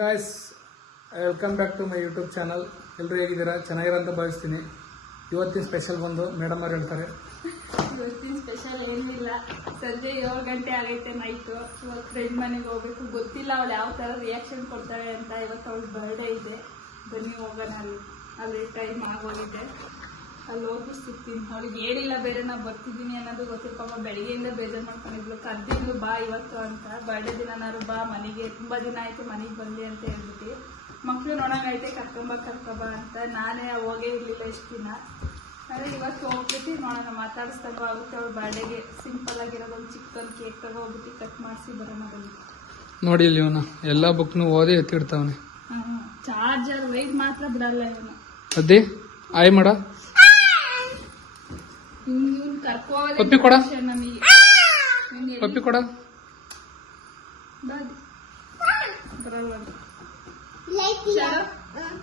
Guys, welcome back to my YouTube channel. ಎಲ್ಲರೂ ಹೇಗಿದ್ದೀರಾ? ಚೆನ್ನಾಗಿರೋ ಅಂತ ಭಾವಿಸ್ತೀನಿ. ಇವತ್ತಿನ ಸ್ಪೆಷಲ್ ಬಂದು ಮೇಡಮ್ ಅವ್ರು ಹೇಳ್ತಾರೆ. ಇವತ್ತಿನ ಸ್ಪೆಷಲ್ ಏನಿಲ್ಲ, ಸಂಜೆ 7 ಗಂಟೆ ಆಗೈತೆ ನೈಟು. ಇವತ್ತು ಫ್ರೆಂಡ್ ಮನೆಗೆ ಹೋಗ್ಬೇಕು. ಗೊತ್ತಿಲ್ಲ ಅವಳು ಯಾವ ಥರ ರಿಯಾಕ್ಷನ್ ಕೊಡ್ತಾಳೆ ಅಂತ. ಇವತ್ತು ಅವಳು ಬರ್ಡೇ ಇದೆ, ಬನ್ನಿ ಹೋಗೋಣ. ಅಲ್ಲಿ ಟೈಮ್ ಆಗೋಗಿದೆ, ಅಲ್ಲಿ ಹೋಗಿ ಸಿಗ್ತೀನಿ. ಅವಳಿಗೆ ಹೇಳಿಲ್ಲ ಬೇರೆ ನಾ ಬರ್ತಿದ್ದೀನಿ ಅನ್ನೋದು ಗೊತ್ತಿರ್ಕೊಂಬ. ಬೆಳಿಗ್ಗೆಯಿಂದ ಬೇಜಾರು ಮಾಡ್ಕೊಂಡಿದ್ಲು, ಕರ್ದಿದ್ಲು ಬಾ ಇವತ್ತು ಅಂತ. ಬರ್ಡೇ ದಿನನಾರು ಬಾ ಮನೆಗೆ, ತುಂಬ ದಿನ ಆಯಿತು ಮನೆಗೆ ಬಂದಿ ಅಂತ ಹೇಳ್ಬಿಟ್ಟು. ಮಕ್ಕಳು ನೋಡೋಂಗೈತೆ, ಕರ್ಕೊಂಬ ಅಂತ. ನಾನೇ ಹೋಗೇ ಇರಲಿಲ್ಲ ಇಷ್ಟು ದಿನ. ಆದರೆ ಇವತ್ತು ಹೋಗ್ಬಿಟ್ಟು ನೋಡೋಣ, ಮಾತಾಡಿಸ್ದಂಗೂ ಆಗುತ್ತೆ. ಅವಳು ಬರ್ಡೇಗೆ ಸಿಂಪಲ್ ಆಗಿರೋದು ಒಂದು ಚಿಕ್ಕದೊಂದು ಕೇಕ್ ತಗೋಗ್ಬಿಟ್ಟು ಕಟ್ ಮಾಡಿಸಿ ಬರೋಣ ಬನ್ನಿ. ನೋಡಿ ಇಲ್ಲಿ ಇವನು ಎಲ್ಲ ಬುಕ್ನು ಓದಿ ಎತ್ತಿಡ್ತಾವನೆ. ಚಾರ್ಜರ್ ವೈಟ್ ಮಾತ್ರ ಬಿಡಲ್ಲ ಇವನು. ಅದೇ ಆಯ್ ಮಾಡ ಪಪ್ಪಿ ಕೊಡ, ಪಪ್ಪಿ ಕೊಡ. ಬರಲ್ಲ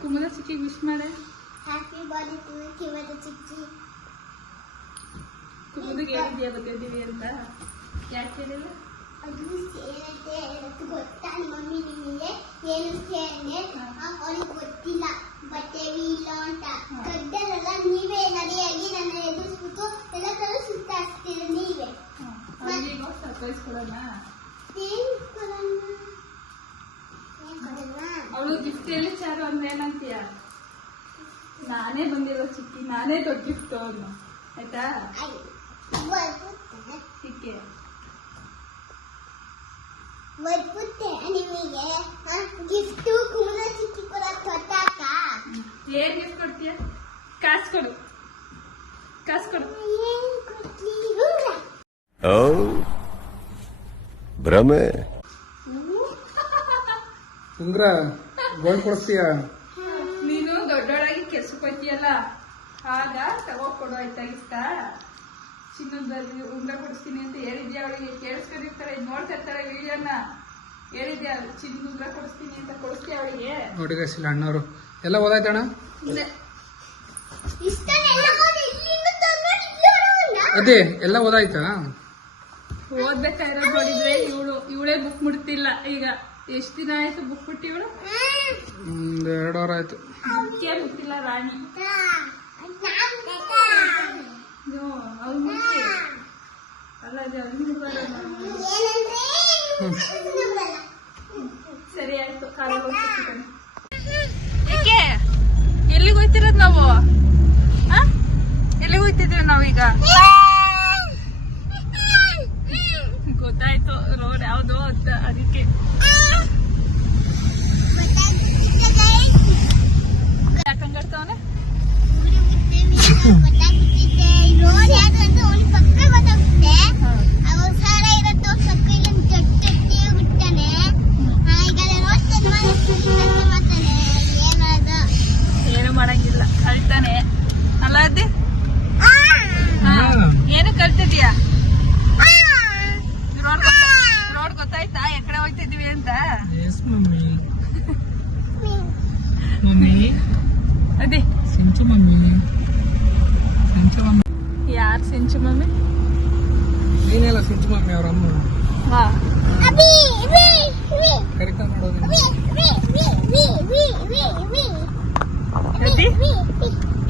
ಕುಮುದ ಚಿಕ್ಕಿ ವಿಶ್ ಮಾಡೆ. ಹ್ಯಾಪಿ ಬರ್ತ್ಡೇ ಟು ಕಿವದ ಚಿಕ್ಕಿ. ಕುಮುದಿಗೆ ಹೇಳಿದ್ಯಾ ಬರ್ತಿದ್ದೀವಿ ಅಂತ? ಯಾಕೆ ಹೇಳಿಲ್ಲ? ಅದು ಸೇರತ್ತೆ ಹೇಳಕ್ಕೆ ಗೊತ್ತಾ ಮಮ್ಮಿ ನಿಮಗೆ? ಏನು ಸೇರನೆ ಅವನಿಗೆ ಗೊತ್ತಿಲ್ಲ ಬರ್ತೇವಿ ಇಲ್ಲ ಅಂತ. ಗದ್ದಲೆಲ್ಲ ನೀವೇ ನಡಿಯಾಗಿ ನನ್ನ ಎದುರಿಸ್ಬಿಟ್ಟು ಎಲ್ಲ ತರ ಸುತ್ತಾಡ್ತೀರ ನೀವೇ. ಸರ್ಪ್ರೈಸ್ ಕೊಡೋಣ. ಏನ್ ಕೊಡೋಣ? ಅವಳು ಗಿಫ್ಟ್ ಹೇಳಿ ಚಾರು ಅಂದ್ರೆ ಏನಂತೀಯ? ನಾನೇ ಬಂದಿರೋ ಚಿಕ್ಕಿ, ನಾನೇ ದೊಡ್ಡ ಗಿಫ್ಟ್ ಅವನು, ಆಯ್ತಾ? ಚಿಕ್ಕಿ ಬರ್ಬಿಟ್ಟೆ ನಿಮಗೆ ಗಿಫ್ಟು ಕುಮುದ ಚಿಕ್ಕಿ ಕೊಡಕ್ ಗೊತ್ತಾಕ? ಏನ್ ಗಿಫ್ಟ್ ಕೊಡ್ತೀಯ? ಕಾಸು ಕೊಡು, ಕಾಸು ಕೊಡು. ಏನ್ ಕೊಡ್ಲಿ? ಭ್ರಮೆ. ಉಂಗ್ರ ಗೋಲ್ಡ್ ಕೊಡಿಸ್ತೀಯ? ನೀನು ದೊಡ್ಡೊಳಗೆ ಕೆಲ್ಸಕ್ಕೆ ಹೋಗ್ತೀಯಲ್ಲ, ಆಗ ತಗೋಕೊಡು ಆಯ್ತಾ? ಇಷ್ಟ ಚಿನ್ನದಲ್ಲಿ ಉಂಗ್ರ ಕೊಡಿಸ್ತೀನಿ ಅಂತ ಹೇಳಿದ್ಯಾ ಅವಳಿಗೆ? ಕೇಳಿಸ್ಕೊಂಡಿರ್ತಾರೆ, ನೋಡ್ತಾ ಇರ್ತಾರೆ ವಿಡಿಯೋನ. ಹೇಳಿದ್ಯಾ ಚಿನ್ನದ ಉಂಗ್ರ ಕೊಡಿಸ್ತೀನಿ ಅಂತ? ಕೊಡಿಸ್ತೀಯ ಅವಳಿಗೆ? ನೋಡಿ ಗಸಿಲ್ಲ ಅಣ್ಣವರು ಎಲ್ಲ ಓದಾಯ್ತಣ್ಣ. ಅದೇ ಎಲ್ಲ ಓದಾಯ್ತಾ? ಓದ್ಬೇಕಾಗಿರೋದು ನೋಡಿದ್ರೆ ಇವಳೇ ಬುಕ್ ಮುಡ್ತಿಲ್ಲ. ಈಗ ಎಷ್ಟು ದಿನ ಆಯ್ತು ಬುಕ್ ಬಿಟ್ಟು ಇವಳು? 2 ವಾರ ಆಯ್ತು. ಬುಕ್ಕೇ ಮುಟ್ಟಿಲ್ಲ ರಾಣಿ. ಅವ್ಳು ಮುಟ್ಟಿ ಅಲ್ಲ, ಅದು ಸರಿ ಆಯ್ತು. ಕಾಲೇಜ್ ಹೋಗ್ತಿದ್ದಾನೆ. ಏಕೆ ಎಲ್ಲಿಗೆ ಹೋಗ್ತಿರೋದು ನಾವು? ಎಲ್ಲಿಗೆ ಹೋಗ್ತಿದ್ದೀವಿ ನಾವೀಗ? ಗೊತ್ತಾಯ್ತು ರೋಡ್ ಯಾವ್ದು ಅಂತ, ಅದಕ್ಕೆ. ಯಾಕಂಗಡ್ತವನೆ? ಏನು ಮಾಡಂಗಿಲ್ಲ, ಕಳ್ತಾನೆ ಅಲ್ಲ ಅದ್ದಿ? ಏನು ಕಲ್ತಿದ್ಯಾ? ರೋಡ್ ಗೊತ್ತಾಯ್ತಾ ಎಕಡೆ ಹೋಗ್ತಿದ್ವಿ ಅಂತ? ಅದೇ ಸಿಂಚು ಮಮ್ಮಿ. ಯಾರು ಸಿಂಚು ಮಮ್ಮಿ? ನೀನೆಲ್ಲ ಸಿಂಚು ಮಮ್ಮಿ ಅವ್ರ ಅಮ್ಮ. ಹಾ ಕರಿತಾ ನೋಡೋದು.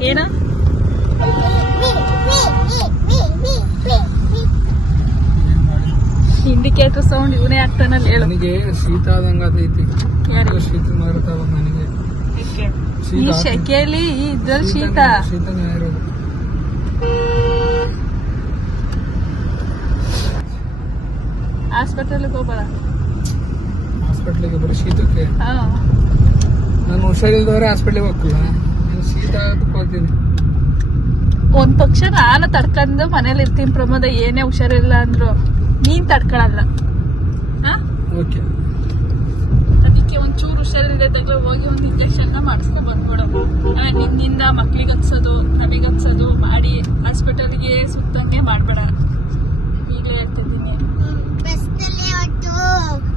ಏನು ಇಂಡಿಕೇಟರ್ ಸೌಂಡ್ ಇವನೇ ಆಗ್ತಾನಲ್ಲ, ಹೇಳು. ನನಗೆ ಶೀತ ಆದಂಗ ಅದೈತಿ. ಶೀತ ಮಾರುತ್ತಾವ ನನಗೆ. ಈ ಶೆಕೆಯಲ್ಲಿ ಇದ್ರಲ್ಲಿ ಶೀತ. ಶೀತನೇ ಇರೋದು. ಹಾಸ್ಪಿಟಲ್ಗೆ ಹೋಗ್ಬೇಡ. ಹಾಸ್ಪಿಟ್ಲಿಗೆ ಬರೀ ಶೀತಕ್ಕೆ ನಾನು ಹುಷಾರಿಲ್ದವ್ರೆ ಹಾಸ್ಪಿಟ್ಲಿಗೆ ಹೋಗ್ತಿಲ್ಲ. ನಾನು ಶೀತ ಹೋಗ್ತೀನಿ. ಒಂದ್ ಪಕ್ಷ ನಾನು ತಡ್ಕೊಂಡು ಮನೇಲಿ ಇರ್ತೀನಿ ಪ್ರಮೋದ, ಏನೇ ಹುಷಾರಿಲ್ಲ ಅಂದ್ರು. ನೀನ್ ತಡ್ಕೊಳಲ್ಲ. ಓಕೆ, ಅದಕ್ಕೆ ಒಂಚೂರು ಹುಷಾರಿಲ್ಲದೆ ತಗ್ಲ ಹೋಗಿ ಒಂದು ಇಂಜೆಕ್ಷನ್ ಮಾಡಿಸ್ಕೊ ಬಂದ್ಬಿಡೋದು. ನಿನ್ನಿಂದ ಮಕ್ಳಿಗೆ ಹತ್ಸೋದು ನಮಗೆ ಹತ್ಸೋದು ಮಾಡಿ ಹಾಸ್ಪಿಟಲ್ಗೆ ಸುತ್ತಂಗೆ ಮಾಡ್ಬೇಡ. ಈಗಲೇ ಹೇಳ್ತಿದ್ದೀನಿ. ಬಸ್ಸಲ್ಲಿ ಹೊತ್ತು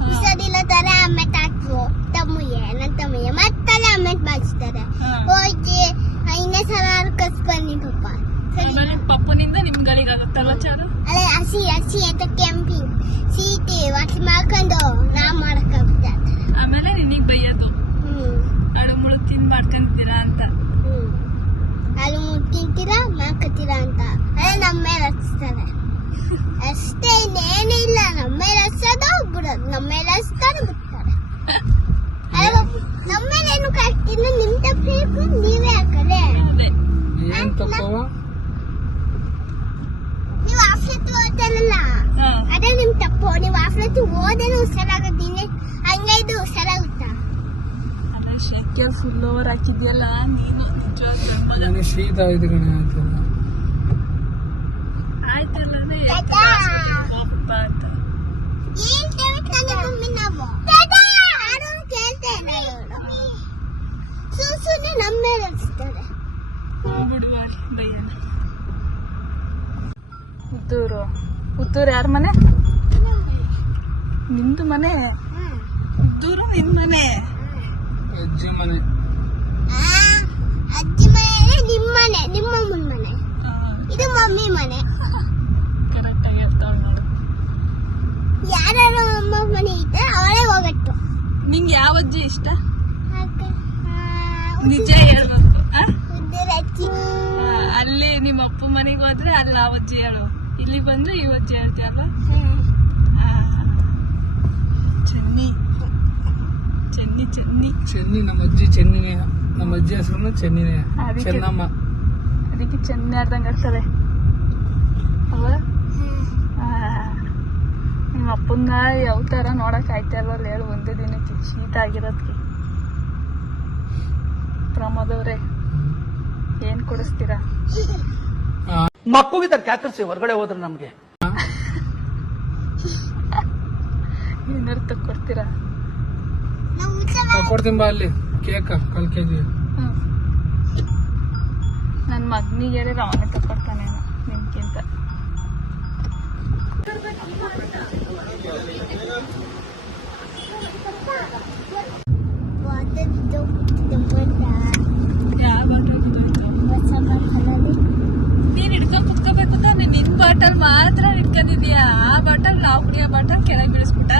ಹುಷಾರಿಲ್ಲ ತರ ಅಮ್ಮೆಟ್ ಹಾಕು ನನ್ನ ತಮ್ಮಯ್ಯ ಮತ್ತಲ್ಲ ಅಮ್ಮೆಟ್ ಬಾಚಿಸ್ತಾರೆ. ಹೋಗಿ 5ನೇ ಸಲ ಕಸ್ಬನ್ನಿ ಪಪ್ಪ. ಪಪ್ಪನಿಂದ ನಿಮ್ಗಳಿಗಾಗುತ್ತಲ್ಲ ಚಾರು? ಅದೇ ಹಸಿ ಅಂತ ಕೆಂಪಿ ಸೀಟಿ ವಾಸಿ ಮಾಡ್ಕೊಂಡು ನಾ ಮಾಡಕ್ಕಾಗುತ್ತೆ. ಆಮೇಲೆ ನಿನಗ್ ಬೈಯೋದು. ಇನ್ನು ನಿಮ್ ತಪ್ಪು ನೀವೇ ಹಾಕದೆ. ಅದೇ ಏನ್ ತಪ್ಪವ? ನೀವು ಆಫ್ಲತ್ತು ಓದ್ತಾನಲ್ಲ ಅದೇ ನಿಮ್ ತಪ್ಪು. ನೀವು ಆಫ್ಲತ್ತು ಓದೇನು ಹುಷಾರಾಗತ್ತೀನಿ, ಹಂಗೆ ಇದು ಹುಷಾರಾಗುತ್ತಾ? ಅದೇ ಶೆಕೆ ಫುಲ್ ಓವರ್ ಹಾಕಿದ್ಯಲ್ಲ ನೀನು ನಿಜವಾದ ಗಂಡ್ಮಗ. ನನಗೆ ಶೀತ ಆಯ್ತು ಕಣೆ ಆಯ್ತಲ್ಲ. ಆಯ್ತಲ್ಲ ಅಂದ್ರೆ ಅಪ್ಪ ಅಂತ ಏನ್ ಕೇಳ್ತಾನೆ ಮಮ್ಮಿ ನಾವು? ಯಾರು ಕೇಳ್ತಾ ಇಲ್ಲ ಇವ್ರು. ಸುಮ್ಮನೆ ನಮ್ಮ ಮೇಲೆ ಅನ್ಸ್ತಾರೆ. ಬಿಡುವ ಬೈಯಣ್ಣ. ಉದ್ದೂರು ಯಾರ ಮನೆ? ನಿಂದು ಮನೆ. ಉದ್ದೂರು ನಿನ್ ಮನೆ. ಅಜ್ಜಿ ಮನೆ. ಅಜ್ಜಿ ಮನೆ ನಿಮ್ಮ ಮನೆ, ನಿಮ್ಮ ಅಮ್ಮನ ಮನೆ. ಇದು ಮಮ್ಮಿ ಮನೆ. ಕರೆಕ್ಟ್ ಆಗಿ ಹೇಳ್ತಾವ್ ನೋಡು. ಯಾರು ಅಮ್ಮ ಮನೆ ಇದ್ರೆ ಅವಳೇ ಹೋಗಟ್ಟು. ನಿಂಗೆ ಯಾವ ಅಜ್ಜಿ ಇಷ್ಟ? ನಿಜ ಹೇಳ್ಬೇಕು. ಅಜ್ಜಿ ಅಲ್ಲಿ ನಿಮ್ಮ ಅಪ್ಪ ಮನೆಗೆ ಹೋದ್ರೆ ಅಲ್ಲಿ ಆ ಅಜ್ಜಿ ಹೇಳು, ಇಲ್ಲಿ ಬಂದ್ರೆ ಈ ಅಜ್ಜಿ ಹೇಳ್ತೀಯಲ್ಲ. ಚೆನ್ನಿ ಚೆನ್ನಿ ಚೆನ್ನಿ ಚೆನ್ನಿ ನಮ್ಮ ಅಜ್ಜಿ ಚೆನ್ನಿನೇ. ನಮ್ಮ ಅಜ್ಜಿ ಹೆಸರು ಚೆನ್ನಿನೇ. ಅದಕ್ಕೆ- ಚೆನ್ನಮ್ಮ. ಅದಕ್ಕೆ ಚೆನ್ನಿ ಆಡ್ದಂಗೆ ಆಗ್ತದೆ ಅವ. ನಿಮ್ಮ ಅಪ್ಪನ ಯಾವ ತರ ನೋಡಕ್ ಆಯ್ತಾ ಇಲ್ವಲ್ಲ ಹೇಳು ಒಂದೇ ದಿನಕ್ಕೆ ಶೀತ ಆಗಿರೋದಕ್ಕೆ. ಪ್ರಮೋದ್ ಅವ್ರೆ ಏನ್ ಕೊಡಿಸ್ತೀರಾ? ಮಕ್ಕಳಿದ್ದಾರೆ ಕ್ಯಾಕರ್ಸಿ ಹೊರಗಡೆ ಹೋದ್ರೆ ನಮ್ಗೆ ಏನಾರು ತಕ್ಕೊಡ್ತೀರಾ? ನಾವು ಊಟ ಕೊಡ್ತೀನಿ ಬಾ ಅಲ್ಲಿ ಕೇಕ್ 1 kg. ನನ್ನ ಮಗನಿಗೆ ಹೇಳಿದ್ರೆ ಅವನೇ ತಕ್ಕೊಡ್ತಾನೆ ನಿಮ್ಗಿಂತ. ಯಾವ ನೀನ್ ಹಿಡ್ಕೊಂಡ್ ಕುತ್ಕೋಬೇಕು ತಾನೆ. ನಿನ್ ಬಾಟಲ್ ಮಾತ್ರ ಹಿಡ್ಕೊಂಡಿದ್ಯಾ, ಆ ಬಾಟಲ್ ನಾವು ಕುಡಿಯೋ ಬಾಟಲ್ ಕೆಳಗೆ ಬೀಳಿಸ್ಬಿಟ್ಟ.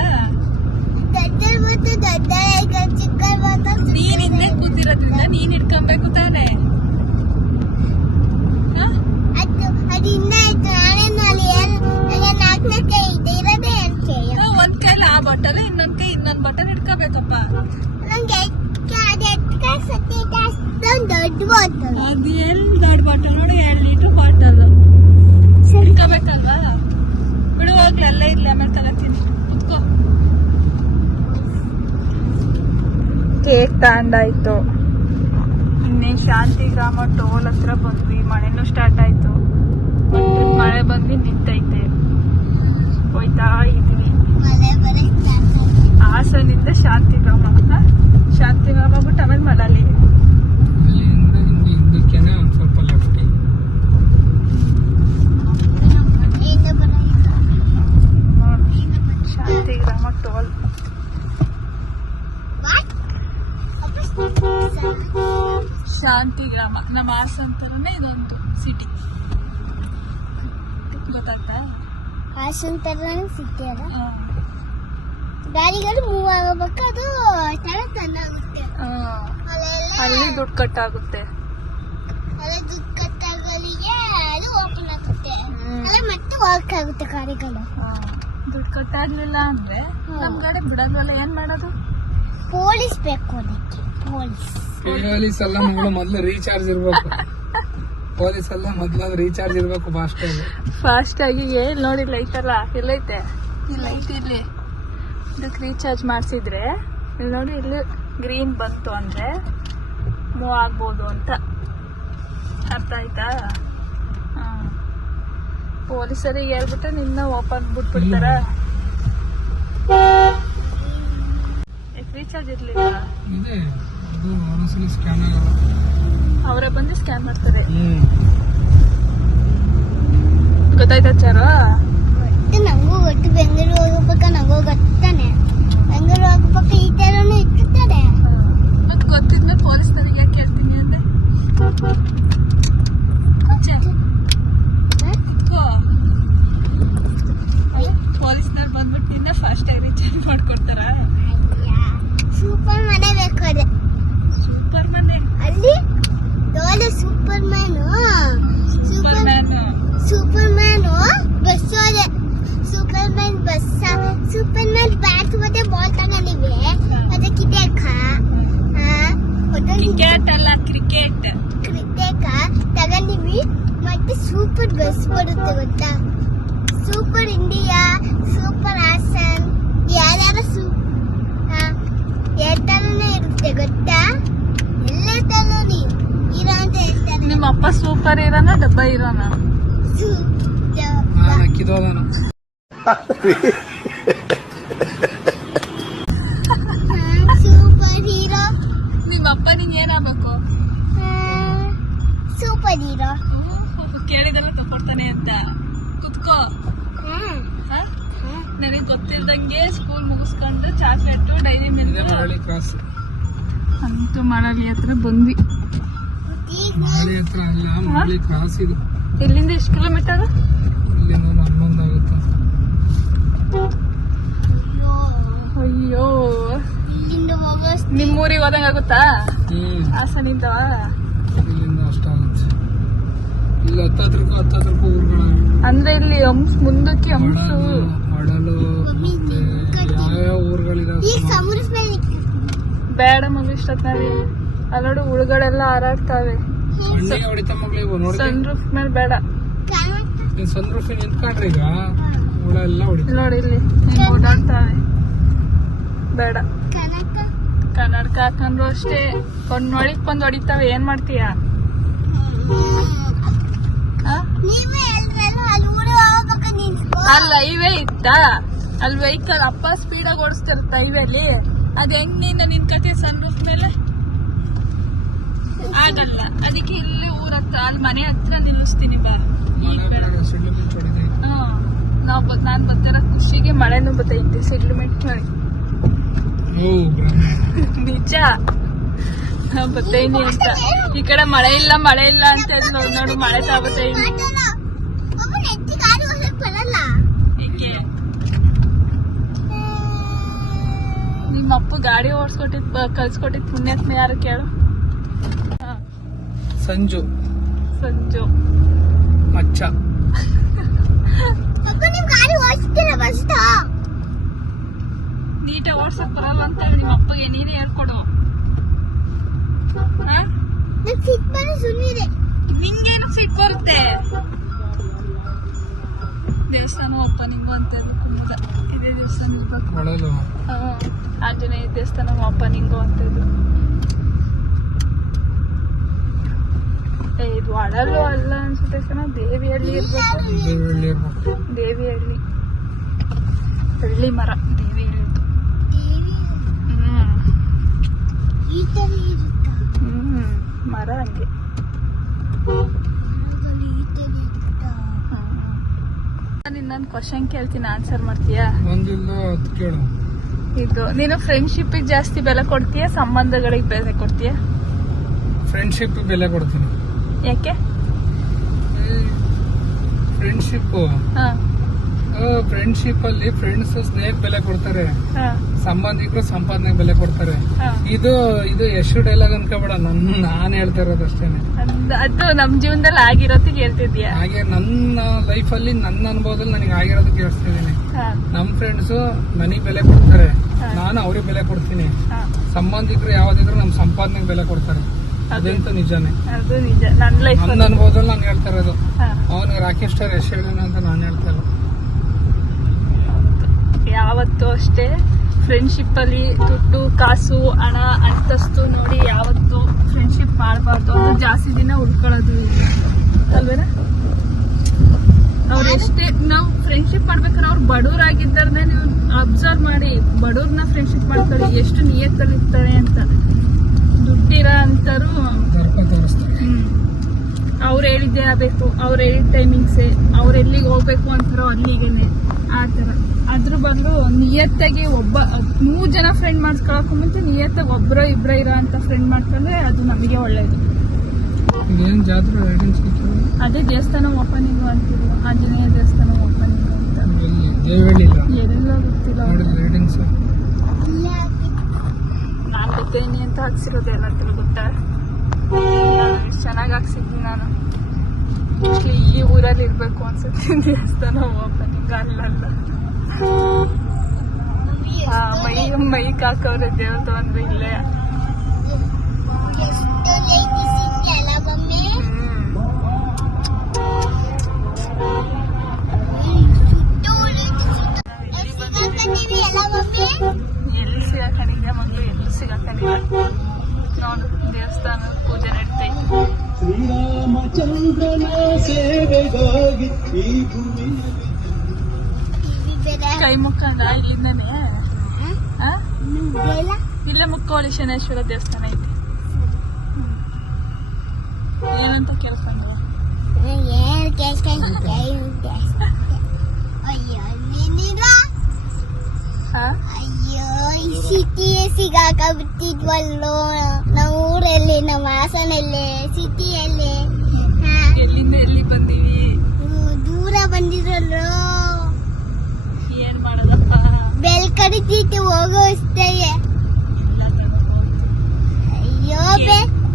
ನೀನ್ ಹಿಂದೆ ಕೂತಿರೋದ್ರಿಂದ ನೀನ್ ಹಿಡ್ಕೊಬೇಕು ತಾನೆ. ಒಂದ್ ಕೈಲಿ ಆ ಬಾಟಲ್ ಇನ್ನೊಂದ್ ಕೈ ಇನ್ನೊಂದ್ ಬಾಟಲ್ ಹಿಡ್ಕೋಬೇಕಪ್ಪ. ಅದ್ ಎಲ್ ದೊಡ್ಡ ಬಾಟಲ್ ನೋಡಿ, 2 ಲೀಟರ್ ಬಾಟಲ್ ಹಿಡ್ಕೋಬೇಕಲ್ವಾ? ಬಿಡು ಹೋಗ್ಲಿ, ಅಲ್ಲೇ ಇರ್ಲಿ, ಆಮೇಲೆ ತಗೋತೀನಿ. ಕುತ್ಕೋ. ಕೇಕ್ ತಗೊಂಡಾಯ್ತು. ಇನ್ನೇನ್ ಶಾಂತಿಗ್ರಾಮ ಟೋಲ್ ಹತ್ರ ಬಂದ್ವಿ. ಮಳೆನೂ ಸ್ಟಾರ್ಟ್ ಆಯ್ತು. ಮಳೆ ಬಂದ್ವಿ ನಿಂತೈತೆ. ಹೋಯ್ತಾ ಇದೀವಿ ಹಾಸನಿಂದ ಶಾಂತಿಗ್ರಾಮ. ಶಾಂತಿಗ್ರಾಮ ಬಿಟ್ಟು ಆಮೇಲೆ ಮಳಲಿ. ಅಲ್ಲಿಂದ ಹಿಂದಕ್ಕೆನೆ ಒಂದ್ ಸ್ವಲ್ಪ ಲೆಫ್ಟ್. ಶಾಂತಿಗ್ರಾಮ ಟೋಲ್. ಶಾಂತಿಗ್ರಾಮ ನಮ್ಮ ಹಾಸನ ತರನೇ ಇದೊಂದು ಸಿಟಿ. ಗೊತ್ತಾಗ್ತಾ? ಹಾಸನ ತರನೇ ಸಿಟಿ ಅಲ್ಲ. ಗಾಡಿಗಳು ಮೂವ್ ಆಗಬೇಕು, ಅದು ಚೆನ್ನಾಗುತ್ತೆ. ಅಲ್ಲಿ ದುಡ್ಡು ಕಟ್ಟಾಗುತ್ತೆ. ಅಲ್ಲ ದುಡ್ಡು ಕಟ್ಟಾಗಲಿಗೆ ಅದು ಓಪನ್ ಆಗುತ್ತೆ. ಅಲ್ಲ ಮತ್ತೆ ವರ್ಕ್ ಆಗುತ್ತೆ ಗಾಡಿಗಳು. ದುಡ್ಡು ಕಟ್ಟಾಗ್ಲಿಲ್ಲ ಅಂದ್ರೆ ನಮ್ ಗಾಡಿ ಬಿಡಲ್ವಲ್ಲ, ಏನ್ ಮಾಡೋದು? ಪೊಲೀಸ್ ಬೇಕು ಅದಕ್ಕೆ. ಪೊಲೀಸ್ ಎಲ್ಲ ಮಗಳು ಮೊದ್ಲು ರೀಚಾರ್ಜ್ ಇರ್ಬೇಕು. ಪೊಲೀಸ್ ಎಲ್ಲ ಮೊದ್ಲು ರೀಚಾರ್ಜ್ ಇರ್ಬೇಕು ಫಾಸ್ಟ್ ಆಗಿ. ಏನ್ ನೋಡಿ ಲೈಟ್ ಅಲ್ಲ, ಎಲ್ಲೈತೆ ಈ ಲೈಟ್, ಇಲ್ಲಿ ಇದಕ್ಕೆ ರೀಚಾರ್ಜ್ ಮಾಡಿಸಿದ್ರೆ ಇಲ್ಲಿ ನೋಡಿ, ಇಲ್ಲಿ ಗ್ರೀನ್ ಬಂತು ಅಂದ್ರೆ ಮೂವ್ ಆಗ್ಬೋದು ಅಂತ. ಅರ್ಥ ಆಯ್ತಾ? ಪೊಲೀಸರಿಗೆ ಹೇಳ್ಬಿಟ್ರೆ ನಿನ್ನ ಓಪನ್ ಬಿಟ್ಬಿಡ್ತಾರ. ರೀಚಾರ್ಜ್ ಇರ್ಲಿಲ್ಲ ಇದೆ, ಅದು ಒಂದೊಂದ್ಸಲಿ ಸ್ಕ್ಯಾನ್ ಆಗಲ್ಲ. ಅವರೇ ಬಂದು ಸ್ಕ್ಯಾನ್ ಮಾಡ್ತಾರೆ. ಗೊತ್ತಾಯ್ತಾ ಚಾರು? ನಂಗೂ ಗೊತ್ತು. ಬೆಂಗಳೂರು ಹೋಗ್ಬೇಕ ನಂಗೂ ಗೊತ್ತಾನೆ. ಬೆಂಗಳೂರು ಹೋಗ್ಬೇಕು ಈ ತರನು ಇರ್ತಾರೆ. ಮತ್ ಗೊತ್ತಿದ್ಮೇಲೆ ಪೊಲೀಸ್ನವ್ರಿಗೆ ಯಾಕೆ ಕೇಳ್ತೀನಿ ಅಂದೆ? ಪೊಲೀಸ್ನವ್ರು ಬಂದ್ಬಿಟ್ಟು ನಿನ್ನ ಫಾಸ್ಟ್ ಆಗಿ ರೀಚಾರ್ಜ್ ಮಾಡ್ಕೊಡ್ತಾರ. ಸೂಪರ್ ಮನೆ ಬೇಕು ಅದೇ. ಸೂಪರ್ ಮನೆ ಅಲ್ಲಿ ದೊಡ್ಡ ಸೂಪರ್ ಮ್ಯಾನು ಬಸ್ ಹೋದೆ. Super man bus, super man bat ಮತ್ತೆ ಬಾಲ್ ತಗೊಂಡಿವೆ. ಅದಕ್ಕಿದೆ ಕ್ರಿಕೆಟ್ ಅಲ್ಲ ಕ್ರಿಕೆಟ್ ತಗೊಂಡಿವಿ. ಮತ್ತೆ ಸೂಪರ್ ಬಸ್ ಬರುತ್ತೆ ಗೊತ್ತಾ, ಸೂಪರ್ ಇಂಡಿಯಾ, ಸೂಪರ್ ಹಾಸನ್, ಯಾರ್ಯಾರು ಹೇಳ್ತಾನೆ ಇರುತ್ತೆ ಗೊತ್ತಾ, ಎಲ್ಲ ತಲೋನಿ ಹೀರೋ ಅಂತ ಹೇಳ್ತಾರೆ. ನಿಮ್ಮ ಅಪ್ಪ ಸೂಪರ್ ಹೀರೋನ ಡಬ್ಬ ಹೀರೋನ? ಅಕ್ಕಿದೋದನು ಸೂಪರ್ ಹೀರೋ. ನಿಮ್ಮ ಅಪ್ಪ ನಿಂಗೆ ಏನಾಗಬೇಕು? Super hero. ಕೇಳಿದೆಲ್ಲ ತಗೊಳ್ತಾನೆ ಅಂತ ಕುತ್ಕೋ. ನನಗೆ ಗೊತ್ತಿಲ್ದಂಗೆ ಸ್ಕೂಲ್ ಮುಗಿಸ್ಕೊಂಡು ಚಾಕ್ಲೇಟು ಡೈರಿ ಮಿಲ್ಕ್ ಮರಳಿ ಕ್ರಾಸ್ ಅಂತೂ ಮಳಲಿ ಹತ್ರ ಬಂದ್ವಿ. ಮರಳಿ ಹತ್ರ ಅಲ್ಲ, ಮರಳಿ ಕ್ರಾಸ್ ಇದು. ಇಲ್ಲಿಂದ ಎಷ್ಟು ಕಿಲೋಮೀಟರ್? ಇಲ್ಲಿಂದ 11 ಆಗುತ್ತೆ. ಅಯ್ಯೋ, ಇಲ್ಲಿಂದ ಹೋಗೋ ನಿಮ್ಮೂರಿಗೆ ಹೋದಂಗ ಆಗುತ್ತಾ? ಹ್ಮ್, ಹಾಸನಿಂದ ಇಲ್ಲಿಂದ ಅಷ್ಟಾಗುತ್ತೆ. ಇಲ್ಲಿ ಹತ್ತತ್ರಕ್ಕೂ ಊರುಗಳು ಅಂದ್ರೆ ಇಲ್ಲಿ ಮುಂದಕ್ಕೆ ಹಂಸು ಮಡಲು ಮತ್ತೆ ಯಾವ ಊರುಗಳಿದಾವೆ. ಈಗ ಸಮುದ್ರ ಮೇಲೆ ಬೇಡ ಮಗು ಇಷ್ಟೊತ್ನಲ್ಲಿ ಅಲ್ಲೋಡು ಹುಳುಗಳೆಲ್ಲ ಹಾರಾಡ್ತಾವೆ. ಕಣ್ಣಿಗೆ ಹೊಡಿತಾ ಮಗಳಿವು ನೋಡಿ. ಸನ್ ರೂಫ್ ಮೇಲೆ ಬೇಡ. ಸನ್ ರೂಫ್ ನಿಂತ್ಕೊಂಡ್ರಿ ಈಗ ಹುಳ ಎಲ್ಲ ಹೊಡಿತಾ. ನೋಡಿ ಇಲ್ಲಿ ಹಿಂಗ್ ಓಡಾಡ್ತಾವೆ. ಬೇಡ. ಕನಕ ಕನ್ನಡಕ ಹಾಕೊಂಡ್ರು ಅಷ್ಟೇ ಕಣ್ಣೊಳಿಗ್ ಬಂದು ಹೊಡಿತಾವೆ. ಏನ್ ಮಾಡ್ತೀಯ? ನೀವೇ ಹೇಳಿದ್ರಲ್ಲ ಅಲ್ಲಿ ಊರಿಗೆ ಹೋಗ್ಬೇಕು ನಿಂತ್ಕೋ. ಅಲ್ಲಿ ಹೈವೇ ಇತ್ತ, ಅಲ್ಲಿ ವೆಹಿಕಲ್ ಅಪ್ಪ ಸ್ಪೀಡಾಗಿ ಓಡಿಸ್ತಿರುತ್ತ ಹೈವೇಲಿ. ಅದ್ ಹೆಂಗ್ ನೀನು ನಿಂತ್ಕತಿ ಸನ್ ರೂಫ್ ಮೇಲೆ? ಆಗಲ್ಲ. ಅದಕ್ಕೆ ಇಲ್ಲಿ ಊರ ಹತ್ರ ಅಲ್ಲಿ ಮನೆ ಹತ್ರ ನಿಲ್ಲಿಸ್ತೀನಿ ಬಾ. ಸಿಡ್ಲು ಮಿಂಚು ಹೊಡಿತಾ. ನಾನ್ ಬರ್ತಾರ ಖುಷಿಗೆ ಮಳೆನೂ ಬರ್ತೈತಿ, ಸಿಡ್ಲು ಮಿಂಚು ಹೊಡಿ. ನಿಜ ಬರ್ತೈನಿ ಅಂತ. ಈ ಕಡೆ ಮಳೆ ಇಲ್ಲ ಅಂತ ನೋಡು ಮಳೆ ತಾಬತ್ತೈನಿ. ಒಬ್ಬ ನೆಚ್ಚಿ ಗಾಡಿ ಹೋಗಕ್ ಬರಲ್ಲ. ಹಿಂಗೆ ನಿಮ್ಮ ಅಪ್ಪ ಗಾಡಿ ಓಡಿಸ್ಕೊಟ್ಟಿದ್ ಕಲ್ಸ್ಕೊಟ್ಟಿದ್ ಪುಣ್ಯಾತ್ಮ ಯಾರು ಕೇಳು? ಸಂಜು ಸಂಜು ಮಚ್ಚ. ಅಪ್ಪ ನಿಮ್ ಗಾಡಿ ಓಡಿಸ್ತೀರ ಫಸ್ಟ್? ನೀಟಾಗಿ ಓಡ್ಸಕ್ ಬರಲ್ಲ ಅಂತ ಹೇಳಿ ನಿಮ್ಮ ಅಪ್ಪಗೆ ನೀನೇ ಹೇಳ್ಕೊಡು. ನಂಗೆ ಸಿಟ್ ಬರೋ ಸುಮ್ಮನಿದೆ. ನಿಂಗೇನು ಸಿಟ್ ಬರುತ್ತೆ? ದೇವಸ್ಥಾನ ಓಪನಿಂಗು ಅಂತ ಇದೇ ದೇವಸ್ಥಾನ ಇರ್ಬೇಕು. ಮಡಲು ಆಂಜನೇಯ ದೇವಸ್ಥಾನ ಓಪನಿಂಗು ಅಂತ ಇದು. ಇದು ಅಡಲು ಅಲ್ಲ ಅನ್ಸುತ್ತೆ ಕಣ, ದೇವಿಹಳ್ಳಿ ಇರ್ಬೇಕು. ದೇವಳ್ಳಿ ಇರ್ಬೇಕು. ದೇವಿಹಳ್ಳಿ ಹಳ್ಳಿ ಮರ ದೇವಿಹಳ್ಳಿ. ಈ ತರ ಇರುತ್ತಾ? ಮರ ಹಂಗೆ. ಈ ತರ ಇರುತ್ತಾ? ನಿನ್ನೊಂದು ಕ್ವಶನ್ ಕೇಳ್ತೀನಿ, ಆನ್ಸರ್ ಮಾಡ್ತೀಯಾ? ಒಂದಿಲ್ಲ 10 ಕೇಳು. ಇದು ನೀನು ಫ್ರೆಂಡ್ಶಿಪ್ಪಿಗೆ ಜಾಸ್ತಿ ಬೆಲೆ ಕೊಡ್ತೀಯಾ, ಸಂಬಂಧಗಳಿಗೆ ಬೆಲೆ ಕೊಡ್ತೀಯಾ? ಫ್ರೆಂಡ್ಶಿಪ್ ಬೆಲೆ ಕೊಡ್ತೀನಿ. ಯಾಕೆ? ಫ್ರೆಂಡ್ಶಿಪ್ ಹಾ ಫ್ರೆಂಡ್ಶಿಪ್ ಅಲ್ಲಿ ಫ್ರೆಂಡ್ಸ್ ಸ್ನೇಹಕ್ಕೆ ಬೆಲೆ ಕೊಡ್ತಾರೆ, ಹಾ ಸಂಬಂಧಿಕರು ಸಂಪಾದನೆಗೆ ಬೆಲೆ ಕೊಡ್ತಾರೆ. ಹಾ. ಇದು ಎಷ್ಟು ಡೈಲಾಗ್ ಅನ್ಕೋಬೇಡ, ನಾನ್ ಹೇಳ್ತಾ ಇರೋದು ಅಷ್ಟೇನೆ. ಅದು ನಮ್ ಜೀವನದಲ್ಲಿ ಆಗಿರೋದಕ್ಕೆ ಹೇಳ್ತಿದ್ಯಾ? ಹಾಗೆ ನನ್ನ ಲೈಫ್ ಅಲ್ಲಿ ನನ್ನ ಅನುಭವದಲ್ಲಿ ನನಗೆ ಆಗಿರೋದಕ್ಕೆ ಹೇಳ್ತಾ ಇದ್ದೀನಿ. ಹಾ ನಮ್ ಫ್ರೆಂಡ್ಸ್ ನನಗ್ ಬೆಲೆ ಕೊಡ್ತಾರೆ, ಹಾ. ನಾನು ಅವ್ರಿಗೆ ಬೆಲೆ ಕೊಡ್ತೀನಿ. ಹಾ ಸಂಬಂಧಿಕರು ಯಾವ್ದಿದ್ರು ನಮ್ ಸಂಪಾದನೆಗೆ ಬೆಲೆ ಕೊಡ್ತಾರೆ. ಅದಂತೂ ನಿಜಾನೇ, ಅದು ನಿಜ. ನನ್ನ ಲೈಫ್ ನನ್ನ ಅನುಭವದಲ್ಲಿ ನಾನು ಹೇಳ್ತಾ ಇರೋದು. ಹಾ ಅವನಿಗೆ ರಾಕೇಶ್ ಸ್ಟಾರ್ ಎಷ್ಟು ಹೇಳಿನ ಅಂತ ನಾನು ಹೇಳ್ತಾ ಇಲ್ಲ. ಯಾವತ್ತೂ ಅಷ್ಟೇ ಫ್ರೆಂಡ್ಶಿಪ್ ಅಲ್ಲಿ ದುಡ್ಡು ಕಾಸು ಹಣ ಅಂತಸ್ತು ನೋಡಿ ಯಾವತ್ತೂ ಫ್ರೆಂಡ್ಶಿಪ್ ಮಾಡಬಾರ್ದು. ಅದು ಜಾಸ್ತಿ ದಿನ ಉಳ್ಕೊಳ್ಳೋದು ಅಲ್ವೇನಾ? ಅವ್ರು ಎಷ್ಟೇ ನಾವು ಫ್ರೆಂಡ್ಶಿಪ್ ಮಾಡ್ಬೇಕಾದ್ರೆ ಅವ್ರು ಬಡವರಾಗಿದ್ದಾರನೆ ನೀವು ಅಬ್ಸರ್ವ್ ಮಾಡಿ. ಬಡವ್ರನ್ನ ಫ್ರೆಂಡ್ಶಿಪ್ ಮಾಡ್ತಾರೆ, ಎಷ್ಟು ನಿಯತ್ತಲ್ಲಿ ಇರ್ತಾರೆ ಅಂತ. ದುಡ್ಡಿರ ಅಂತರು ದರ್ಪ ತೋರಿಸ್ತಾರೆ. ಅವ್ರು ಹೇಳಿದ್ದೇ ಆಗಬೇಕು, ಅವ್ರು ಹೇಳಿದ ಟೈಮಿಂಗ್ಸೇ, ಅವ್ರು ಎಲ್ಲಿಗೆ ಹೋಗ್ಬೇಕು ಅಂತಾರೋ ಅಲ್ಲಿಗೇನೆ ಆ ಥರ. ಅದ್ರ ಬದಲು ನಿಯತ್ತಾಗಿ 100 ಜನ ಫ್ರೆಂಡ್ ಮಾಡ್ಕೊಳಕ್ ಮುಂಚೆ ನಿಯತ್ತಾಗಿ ಒಬ್ಬರೋ ಇಬ್ಬರೋ ಇರೋ ಅಂತ ಫ್ರೆಂಡ್ ಮಾಡ್ಕೊಂಡ್ರೆ ಅದು ನಮಗೆ ಒಳ್ಳೇದು. ಏನ್ ಜಾತ್ರೆ ಅದೇ ದೇವಸ್ಥಾನ ಓಪನಿಂಗ್ ಅಂತಿಲ್ಲ, ಆಂಜನೇಯ ದೇವಸ್ಥಾನ ಓಪನಿಂಗ್ ಅಂತ. ದೇವಳ್ಳಿ ಎಲ್ಲ ಗೊತ್ತಿಲ್ಲ. ನಾನ್ ಗೊತ್ತೇನಿ ಅಂತ ಹಾಕ್ಸಿರೋದು ಎಲ್ಲರಿಗೂ ಗೊತ್ತಾ? ಎಷ್ಟು ಚೆನ್ನಾಗಿ ಹಾಕ್ಸಿದ್ದೀನಿ ನಾನು. ಈ ಊರಲ್ಲಿ ಇರ್ಬೇಕು ಅನ್ಸುತ್ತೆ ದೇವಸ್ಥಾನ ಓಪನಿಂಗ್. ಅಲ್ಲಲ್ಲ ಮೈಕ್ ಹಾಕವ್ರೆ ದೇವ್ರದ್ದು ಅಂದ್ರೆ ಇಲ್ಲೇ. ಎಷ್ಟು ಲೇಟ್ ಸಿಗ್ತಿಯಲ್ಲ ಮಮ್ಮಿ ಸಿಗಾಕೊಂಡಿವಿ ಅಲ್ಲ ಮಮ್ಮಿ ಎಲ್ಲಿ ಸಿಗಾಕೊಂಡಿದ್ಯಾ ಮಗಳು, ಎಲ್ಲಿ ಸಿಗಾಕೊಂಡಿಲ್ಲ ನೋಡು. ದೇವಸ್ಥಾನದ ಪೂಜೆ ನಡೀತೈತೆ. ಶ್ರೀರಾಮಚಂದ್ರನ ಸೇವೆಗಾಗಿ ಈ ಭೂಮಿ ಕೈ ಮುಖಂಡ ಇಲ್ಲಿಂದಾನೆ ಬೇಡ ಇಲ್ಲೇ ಮುಕ್ಕೋಳಿ ಶನೇಶ್ವರ ದೇವಸ್ಥಾನ ಐತಿ. ಏನಂತ ಕೇಳ್ಕೊಂಡ್ರೆ ಏನ್ ಕೇಳ್ಕೊಂಡೆ ಅಯ್ಯೋ ನೀನಿಲ್ಲ ಅಯ್ಯೋ ಈ ಸಿಟಿಯೇ ಸಿಗಾಕಬಿಟ್ಟಿದ್ವಲ್ಲೋ ನಮ್ಮ ಊರಲ್ಲಿ ನಮ್ಮ ಹಾಸನಲ್ಲಿ ಸಿಟಿಯಲ್ಲಿ ಎಲ್ಲಿಂದ ಎಲ್ಲಿ ಬಂದೀವಿ, ದೂರ ಬಂದಿರಲ್ಲೋ ಏನ್ ಮಾಡೋದಪ್ಪ. ಬೆಲ್ ಕಡಿತಿತ್ತು ಹೋಗೋ ಅಷ್ಟೇ ಅಯ್ಯೋ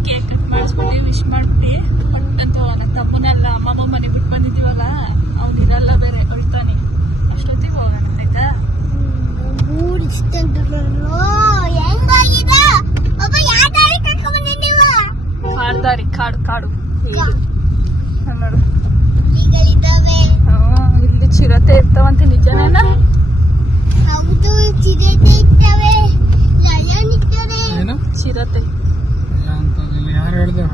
ಕೇಕ್ ಕಟ್ ಮಾಡಿಸ್ಬಿಟ್ಟು ವಿಶ್ ಮಾಡ್ಬಿಟ್ಟು ಅಂತ ನನ್ನ ತಮ್ಮನೆಲ್ಲ ಅಮ್ಮಮ್ಮ ಮನೆ ಬಿಟ್ಟು ಬಂದಿದ್ದೀವಲ್ಲ, ಅವ್ನಿರಲ್ಲ ಬೇರೆ ಹೊಳ್ತಾನೆ. ಅಷ್ಟೊತ್ತಿಗೆ ಹೋಗೋಣ ಆಯ್ತಾ. ಊರ್ ಇಷ್ಟಂತಲ್ಲೋ ಹೆಂಗಾಗಿದೆ ಒಬ್ಬ ಯಾವ ದಾರಿ ಕರ್ಕೊಂಡ್ ಬಂದಿದ್ದೀವ ಕಾಡ್ದಾರಿ ಕಾಡು ನೋಡು. ಈಗಳಿದ್ದಾವೆ ಇಲ್ಲಿ ಚಿರತೆ ಇರ್ತಾವಂತೆ, ನಿಜನೇನಾ? ಹೌದು ಚಿರತೆ ಇರ್ತವೆ ಲಯನ್ ಇರ್ತವೆ ಏನು ಚಿರತೆ ಅಂತದಿಲ್ಲ, ಯಾರು ಹೇಳ್ದಾರ?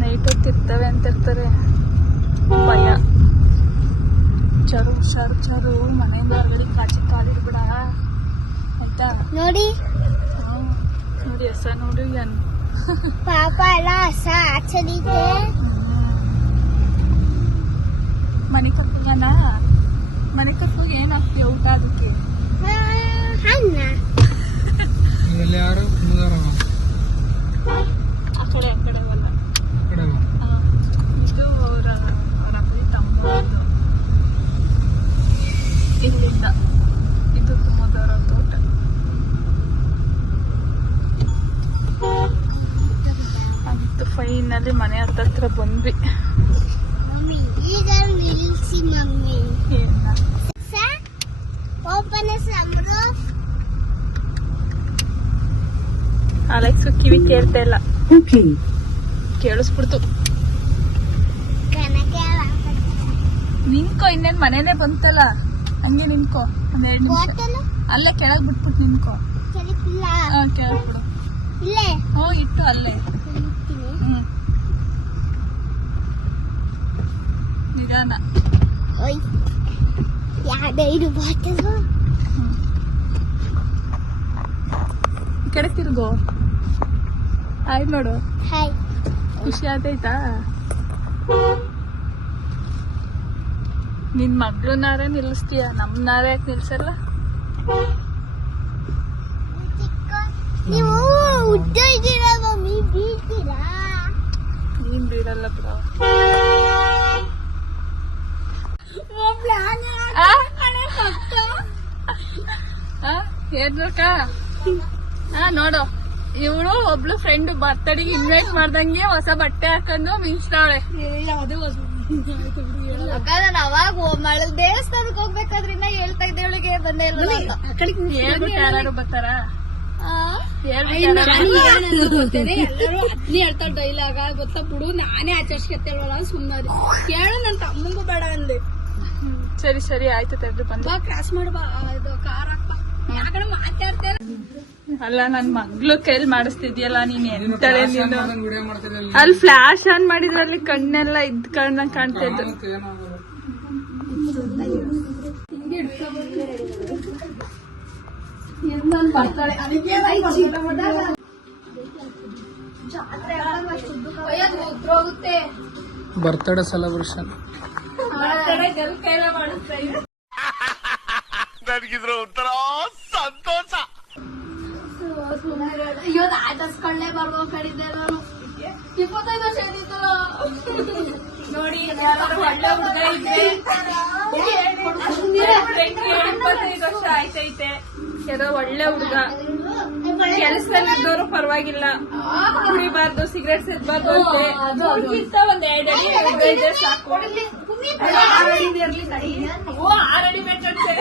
ನೈಟ್ ಹೊತ್ತು ಇರ್ತವೆ ಅಂತ ಇರ್ತಾರೆ. ಭಯ. ಚರು ಮನೆಯಿಂದ ಹೊರಗಡೆ ಕಾಲಿಡ್ಬಿಡ ಆಯ್ತಾ. ನೋಡಿ ನೋಡಿ ಹೆಸ ನೋಡಿ ಪಾಪ ಎಲ್ಲ ಹಸ ಆಚರಿತೆ ಮನೆ ಕರ್ಕೋಗಣ. ಮನೆ ಕರ್ಕೋಗಿ ಏನಾಗ್ತೀವಿ ಊಟ ಅದಕ್ಕೆ? ಅನ್ನ ಇವೆಲ್ಲ ಯಾರು ಮುದಾರವ ಆ ಕಡೆ ಅವಲ್ಲ. ಕಡೆ ಇದು ಅವರ ಅಪ್ಪಿ ತಮ್ಮ ಇಲ್ಲಿಂದ ಇದು ಕುಮದವರ ತೋಟ. ಅಂತ ಫೈನಲ್ಲಿ ಮನೆ ಹತ್ತತ್ರ ಬಂದ್ವಿ. ಮಮ್ಮಿ ಈಗ ನಿಲ್ಲಿಸಿ ಮಮ್ಮಿ ಏನ ಓಪನ್ ಸಮರು ಅಲೆಕ್ಸು ಕಿವಿ ಕೇಳ್ತಾ ಇಲ್ಲ, ಕೇಳಿಸ್ಬಿಡ್ತು. ಕನಕ ನಿನ್ಕೋ, ಇನ್ನೇನ್ ಮನೇನೆ ಬಂತಲ್ಲ, ಹಂಗೆ ನಿನ್ಕೋ ಒಂದೆರಡು ನಿಮಿಷ. ಬಾಟಲ್ ಅಲ್ಲೇ ಕೆಳಗ್ ಬಿಟ್ಬಿಟ್ಟು ನಿನ್ಕೋ. ಸರಿಪಿಲ್ಲ ಕೆಳಗ್ ಇಲ್ಲೇ ಇಟ್ಟು ಅಲ್ಲೇ. ಇರ್ತೀನಿ. ನಿಧಾನ. ಓಯ್ ಯಾವ್ದು ಬಾಟಲು ಈ ಕಡೆ ತಿರ್ಗೋ. ಆಯ್ತು ನೋಡು, ಹಾಯ್ ಖುಷಿ ಆಯ್ತಾ? ನಿನ್ ಮಗ್ಳನಾರೇ ನಿಲ್ಲಿಸ್ತೀಯ, ನಮ್ನಾರೇ ಯಾಕೆ ನಿಲ್ಸಲ್ಲ? ನೀವು ಉದ್ದ ಇದ್ದೀರಾ ಮಮ್ಮಿ ಬೀಳ್ತೀರಾ ನೀನ್ ಬೀಳಲ್ಲ ಬ್ರೋ. ಏನ್ಬೇಕ? ನೋಡು, ಇವಳು ಒಬ್ಳು ಫ್ರೆಂಡ್ ಬರ್ತಡೆಗೆ ಇನ್ವೈಟ್ ಮಾಡ್ದಂಗೆ ಹೊಸ ಬಟ್ಟೆ ಹಾಕೊಂಡು ಮಿಂಚ್ತಾವಳೆ. ನಾನು ಅವಾಗ ದೇವಸ್ಥಾನಕ್ಕೆ ಹೋಗ್ಬೇಕಾದ್ರಿಂದ ಹೇಳ್ತಾ ಇದ್ದೆ ಅವಳಿಗೆ ಬಂದೇ ಇಲ್ಲ ಹೇಳ್ಬಿಟ್ಟು ಯಾರು ಬರ್ತಾರ? ಎಲ್ಲರೂ ಅದ್ನೇ ಹೇಳ್ತಾಳ ಡೈಲಾಗ ಗೊತ್ತಾ ಬಿಡು, ನಾನೇ ಆಚರಿಸ್ಕೊತೇಳಲ್ಲ ಸುಮ್ಮನೆ ಕೇಳು. ನನ್ ತಮ್ಮಂಗೂ ಬೇಡ ಅಂದೆ. ಸರಿ ಆಯ್ತು ತಡ್ರಿ ಬಂದು. ಬಾ ಕ್ರಾಸ್ ಮಾಡ್ಬಾ, ಇದು ಕಾರ್ ಹಾಕ್ಬಾ. ಯಾಕಂದ್ರೆ ಮಾತಾಡ್ತೇನೆ. ಅಲ್ಲ, ನನ್ ಮಗ್ಳು ಕೈಲಿ ಮಾಡಿಸ್ತಿದ್ಯಲ್ಲ ನೀನ್ ಎಂತಾಳೆ ನೀನು. ವಿಡಿಯೋ ಮಾಡ್ತಿರಲ್ಲ ಅಲ್ಲಿ ಫ್ಲಾಶ್ ಆನ್ ಮಾಡಿದ್ರಲ್ಲಿ ಕಣ್ಣೆಲ್ಲ ಇದ್ ಕಣ್ಣ ಕಾಣ್ತಾ ಇತ್ತು. ಬರ್ತಾಳೆ ಅದಕ್ಕೆ ಹೋಗುತ್ತೆ. ಬರ್ತ್ಡೇ ಸೆಲೆಬ್ರೇಷನ್ ನನಗಿದ್ರ ಒಂಥರ ಸಂತೋಷ. ಇವತ್ತು ಆಚರಿಸ್ಕೊಳ್ಳೇ ಬರ್ಬೇಕು ಕಡಿದ್ದೆ ನಾನು. 25 ವರ್ಷ ಇದ್ದಿತ್ತಲ್ಲ ನೋಡಿ, ಯಾರಾದ್ರೂ ಒಳ್ಳೆ ಹುಡುಗ ಇದ್ರೆ 25 ವರ್ಷ ಆಯ್ತೈತೆ. ಯಾರೋ ಒಳ್ಳೆ ಹುಡುಗ ಕೆಲಸದಲ್ಲಿ ಇದ್ದವರು ಪರವಾಗಿಲ್ಲ, ಕುಡಿಬಾರ್ದು, ಸಿಗರೇಟ್ ಸೇದಬಾರ್ದು ಅಂತೆ. ಅವ್ರಿಗಿಂತ ಒಂದ್ 2 ಅಡಿ ಇದ್ರೆ ಸಾಕು. 6 ಅಡಿ ಇರ್ಲಿ ತಡಿ. 6 ಅಡಿ ಬೇಕಾಗುತ್ತೆ.